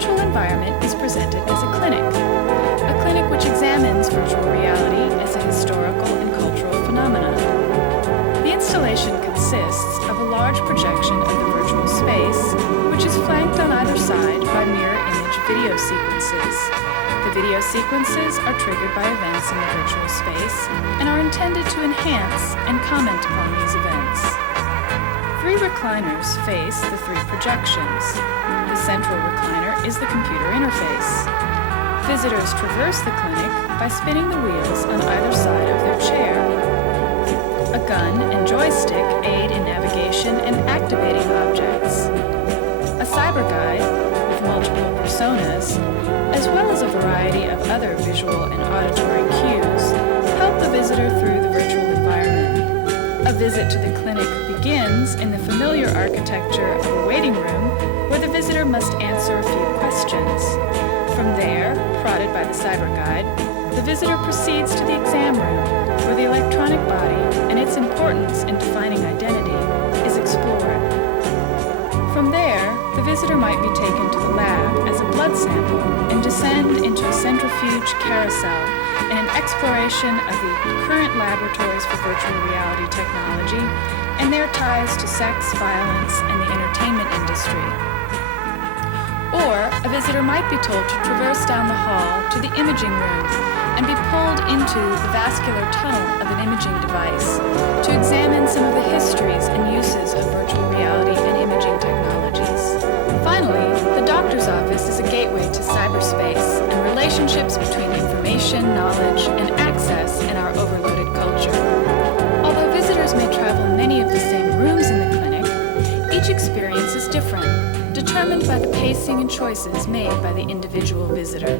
virtual environment is presented as a clinic which examines virtual reality as a historical and cultural phenomenon. The installation consists of a large projection of the virtual space, which is flanked on either side by mirror image video sequences. The video sequences are triggered by events in the virtual space and are intended to enhance and comment upon these events. 3 recliners face the 3 projections. The central recliner is the computer interface. Visitors traverse the clinic by spinning the wheels on either side of their chair. A gun and joystick aid in navigation and activating objects. A cyber guide with multiple personas, as well as a variety of other visual and auditory cues, help the visitor through the virtual environment. A visit to the clinic begins in the familiar architecture of a waiting room where the visitor must answer a few questions. From there, prodded by the cyber guide, the visitor proceeds to the exam room where the electronic body and its importance in defining identity is explored. From there, the visitor might be taken to the lab as a blood sample and descend into a centrifuge carousel in an exploration of the current laboratories for virtual reality technology and their ties to sex, violence, and the entertainment industry. Or a visitor might be told to traverse down the hall to the imaging room and be pulled into the vascular tunnel of an imaging device to examine some of the histories and uses of virtual reality and imaging technologies. Finally, the doctor's office is a gateway to cyberspace and relationships between information, knowledge, and access in our overloaded culture. Although visitors may travel many of the same rooms in the clinic, each experience is different, determined by the pacing and choices made by the individual visitor.